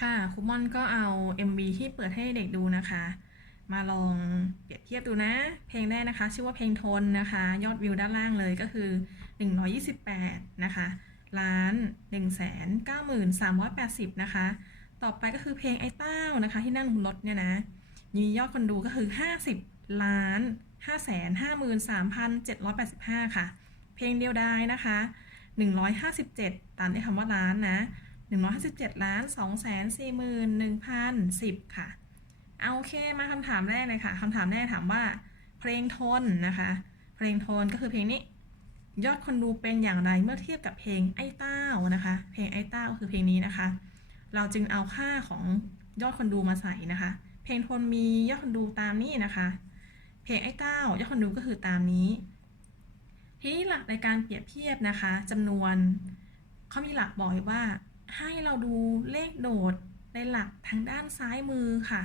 ค่ะครูม่อนก็เอา MV ที่เปิดให้เด็กดูนะคะ มาลองเปรียบเทียบดูนะ เพลงแรกนะคะ ชื่อว่าเพลงทนนะคะ ยอดวิวด้านล่างเลยก็คือ 128 นะคะ ล้าน 1 9 3 8 0 นะคะ ต่อไปก็คือเพลงไอ้เต้านะคะ ที่นั่งรถเนี่ยนะมียอดคนดูก็คือ 50 ล้าน 553,785 ค่ะ เพลงเดียวดายนะคะ 157 ตามด้วยคำว่าล้านนะ 157ล้าน2แสน4หมื่น1,010 ค่ะ เอาโอเคมาคำถามแรกเลยค่ะคำถามแรกถามว่า เพลงทนนะคะ เพลงทนก็คือเพลงนี้ ยอดคนดูเป็นอย่างไรเมื่อเทียบกับเพลงไอ้เต้านะคะ เพลงไอ้เต้าก็คือเพลงนี้นะคะ เราจึงเอาค่าของยอดคนดูมาใส่นะคะ เพลงทนมียอดคนดูตามนี้นะคะ เพลงไอ้เต้ายอดคนดูก็คือตามนี้ทีนี้หลักในการเปรียบเทียบนะคะจำนวนเขามีหลักบอกว่า ให้เราดูเลขโดดในหลักทางด้านซ้ายมือค่ะ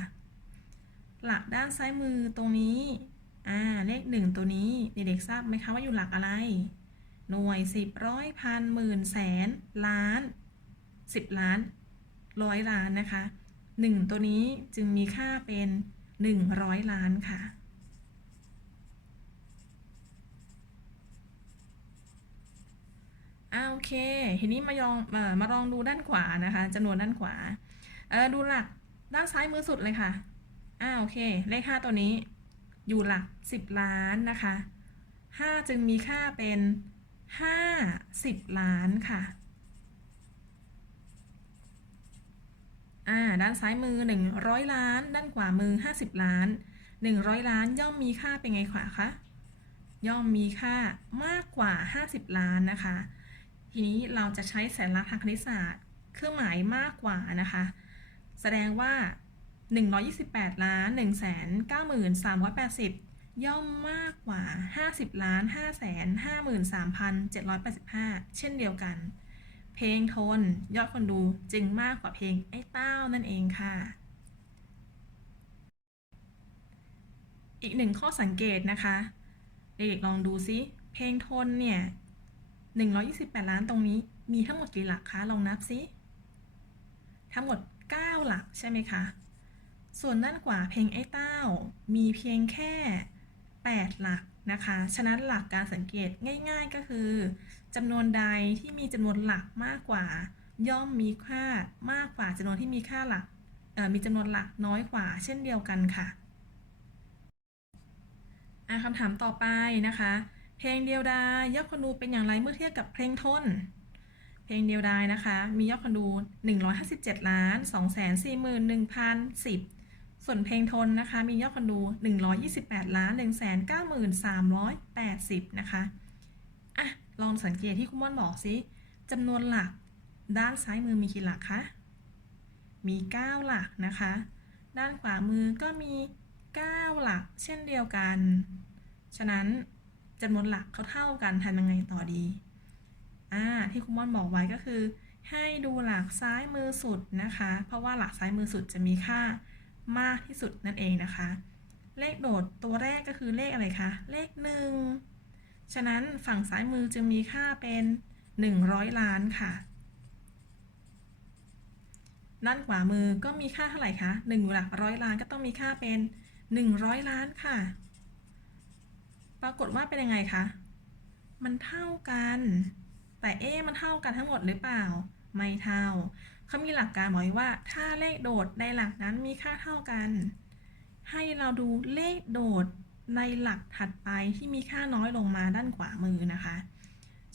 หลักด้านซ้ายมือตรงนี้อ่าเลขหนึ่งตัวนี้เด็กๆทราบไหมคะว่าอยู่หลักอะไร หน่วยสิบร้อยพันหมื่นแสนล้านสิบล้านร้อยล้านนะคะหนึ่งตัวนี้จึงมีค่าเป็นหนึ่งร้อยล้านค่ะ อ่า โอเค ทีนี้มาลองมาลองดูด้านขวานะคะจำนวนด้านขวาเออดูหลักด้านซ้ายมือสุดเลยค่ะอ่าโอเค เลขห้าตัวนี้ อยู่หลักสิบล้านนะคะห้าจึงมีค่าเป็นห้าสิบล้านค่ะอ่าด้านซ้ายมือหนึ่งร้อยล้าน ด้านขวามือห้าสิบล้านหนึ่งร้อยล้านย่อมมีค่าเป็นไงขวาคะย่อมมีค่ามากกว่า50ล้านนะคะ ทีนี้เราจะใช้แสนลักษณ์ทางคณิตศาสตร์ เครื่องหมายมากกว่านะคะ แสดงว่า 128ล้าน193,380 ย่อมมากกว่า 50ล้าน553,785 เช่นเดียวกัน เพลงทน ยอดคนดูจึงมากกว่าเพลงไอ้เต้านั่นเองค่ะ อีกหนึ่งข้อสังเกตนะคะ เด็กๆลองดูซิ เพลงทนเนี่ย 128 ล้านตรงนี้มีทั้งหมดกี่หลักคะ ลองนับซิ ทั้งหมด 9 หลักใช่ไหมคะ ส่วนด้านขวาเพลงไอ้เต้า มีเพียงแค่ 8 หลักนะคะ ฉะนั้นหลักการสังเกตง่ายๆก็คือจำนวนใดที่มีจำนวนหลักมากกว่า ย่อมมีค่ามากกว่าจำนวนที่มีค่าหลักมีจำนวนหลักน้อยกว่า เช่นเดียวกันค่ะคำถามต่อไปนะคะ เพลงเดียวดายยอดคนดูเป็นอย่างไรเมื่อเทียบกับเพลงทน เพลงเดียวดายนะคะ มียอดคนดู 157 ล้าน241,010 ส่วนเพลงทนนะคะ มียอดคนดู 128 ล้าน193,380 นะคะ อะ ลองสังเกตที่คุณม่อนบอกสิจำนวนหลักด้านซ้ายมือมีกี่หลักคะ มี 9 หลักนะคะ ด้านขวามือก็มี 9 หลักเช่นเดียวกัน ฉะนั้น จำนวนหลักเขาเท่ากันทำยังไงต่อดีอ่าที่คุณม่อนบอกไว้ก็คือ ให้ดูหลักซ้ายมือสุดนะคะ เพราะว่าหลักซ้ายมือสุดจะมีค่ามากที่สุดนั่นเองนะคะ เลขโดดตัวแรกก็คือเลขอะไรคะเลขหนึ่งฉะนั้นฝั่งซ้ายมือจึงมีค่าเป็น 100 ล้านค่ะด้านขวามือก็มีค่าเท่าไหร่คะ1หลักร้อยล้านก็ต้องมีค่าเป็น 100 ล้านค่ะ ปรากฏว่าเป็นยังไงคะ มันเท่ากัน แต่เอ๊มันเท่ากันทั้งหมดหรือเปล่า ไม่เท่า เขามีหลักการบอกว้ว่า ถ้าเลขโดดในหลักนั้นมีค่าเท่ากัน ให้เราดูเลขโดดในหลักถัดไปที่มีค่าน้อยลงมาด้านขวามือนะคะ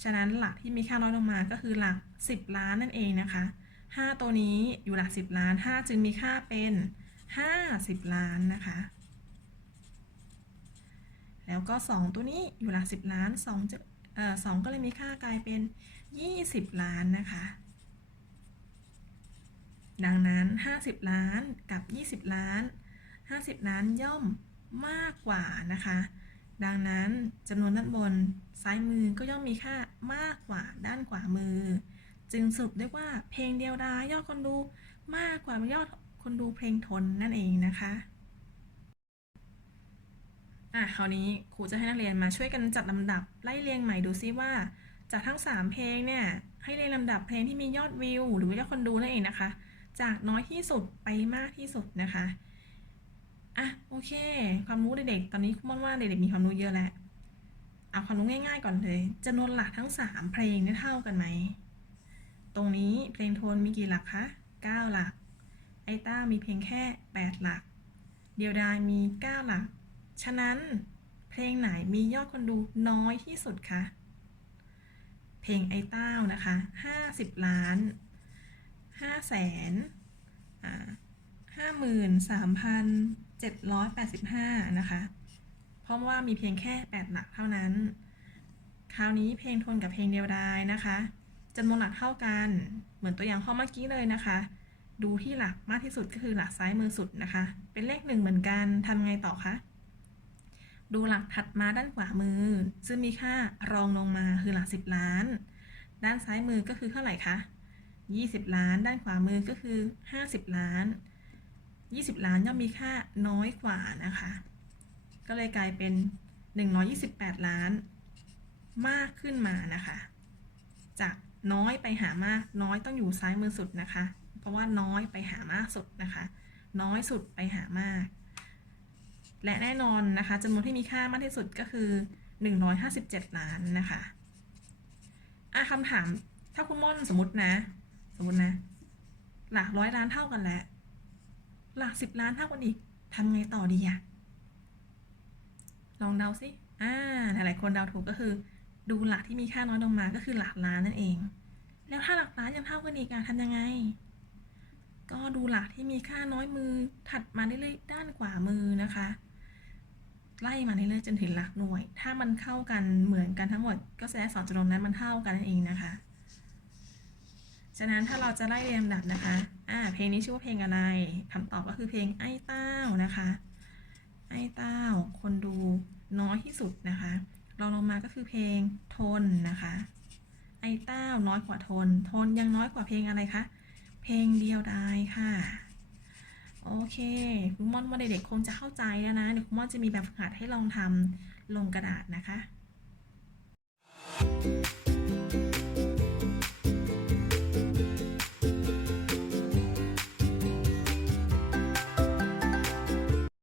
ฉะนั้นหลักที่มีค่าน้อยลงมาก็คือหลัก 10 ล้านนั่นเองนะคะ 5 ตัวนี้อยู่หลัก 10 ล้าน 5 จึงมีค่าเป็น 50 ล้านนะคะ แล้วก็ 2 ตัวนี้อยู่หลัก 10 ล้าน2จะเอ่อ2ก็เลยมีค่ากลายเป็น 20 ล้านนะคะ ดังนั้น 50 ล้านกับ 20 ล้าน 50 ล้านย่อมมากกว่านะคะ ดังนั้นจำนวนด้านบนซ้ายมือก็ย่อมมีค่ามากกว่าด้านขวามือ จึงสรุปได้ว่าเพลงเดียวดายยอดคนดูมากกว่ายอดคนดูเพลงทนนั่นเองนะคะ อะคราวนี้ครูจะให้นักเรียนมาช่วยกันจัดลำดับไล่เรียงใหม่ดูซิว่า จากทั้ง 3 เพลงเนี่ยให้เรียงลำดับเพลงที่มียอดวิว หรือยอดคนดูนั่นเองนะคะ จากน้อยที่สุดไปมากที่สุดนะคะอะโอเค ความรู้เด็กๆตอนนี้คุณม่อนว่าเด็กๆมีความรู้เยอะแล้วเอาความรู้ง่ายๆก่อนเลยจำนวนหลักทั้ง 3 เพลงเนี่เท่ากันไหมตรงนี้เพลงโทนมีกี่หลักคะ9 หลักไอต้ามีเพียงแค่ 8 หลัก เดียวดายมี 9 หลัก ฉะนั้นเพลงไหนมียอดคนดูน้อยที่สุดคะ เพลงไอต้านะคะ50 ล้าน5แสนห้าหมื่นสามพันเจ็ดร้อยแปดสิบห้านะคะ เพราะว่ามีเพียงแค่8หลักเท่านั้น คราวนี้เพลงทนกับเพลงเดียวดายนะคะจำนวนหลักเท่ากัน เหมือนตัวอย่างข้อเมื่อกี้เลยนะคะ ดูที่หลักมากที่สุดก็คือหลักซ้ายมือสุดนะคะ เป็นเลขหนึ่งเหมือนกันทำไงต่อคะ ดูหลักถัดมาด้านขวามือ ซึ่งมีค่ารองลงมาคือหลัก 10 ล้าน ด้านซ้ายมือก็คือเท่าไหร่คะ 20 ล้าน ด้านขวามือก็คือ 50 ล้าน 20 ล้านย่อมมีค่าน้อยกว่านะคะ ก็เลยกลายเป็น 128 ล้าน มากขึ้นมานะคะ จากน้อยไปหามากน้อยต้องอยู่ซ้ายมือสุดนะคะ เพราะว่าน้อยไปหามากสุดนะคะ น้อยสุดไปหามาก และแน่นอนนะคะจำนวนที่มีค่ามากที่สุดก็คือ 157 ล้านนะคะอะคำถามถ้าคุณม่อนสมมตินะ สมมตินะ หลักร้อยล้านเท่ากันแล้ว หลักสิบล้านเท่ากันอีกทำไงต่อดีอะลองเดาสิอ่าหลายๆคนเดาถูกก็คือ ดูหลักที่มีค่าน้อยลงมาก็คือหลักล้านนั่นเอง แล้วถ้าหลักล้านยังเท่ากันอีกอะทำยังไง ก็ดูหลักที่มีค่าน้อยมือถัดมาเรื่อยๆด้านขวามือนะคะ ไล่มาเรื่อยๆจนถึงหลักหน่วย ถ้ามันเข้ากันเหมือนกันทั้งหมด ก็แสดงสองจำนวนนั้นมันเท่ากันนั่นเองนะคะ ฉะนั้นถ้าเราจะไล่เรียงลำดับนะคะอ่าเพลงนี้ชื่อว่าเพลงอะไรคำตอบก็คือเพลงไอ้เต้านะคะ ไอ้เต้า คนดูน้อยที่สุดนะคะรองลงมาก็คือเพลงทนนะคะ ไอ้เต้าน้อยกว่าทน ทนยังน้อยกว่าเพลงอะไรคะ เพลงเดียวดายค่ะ โอเคคุณม่อนว่าเด็กๆคงจะเข้าใจแล้วนะเดี๋ยวคุณม่อนจะมีแบบฝึกหัดให้ลองทำลงกระดาษนะคะ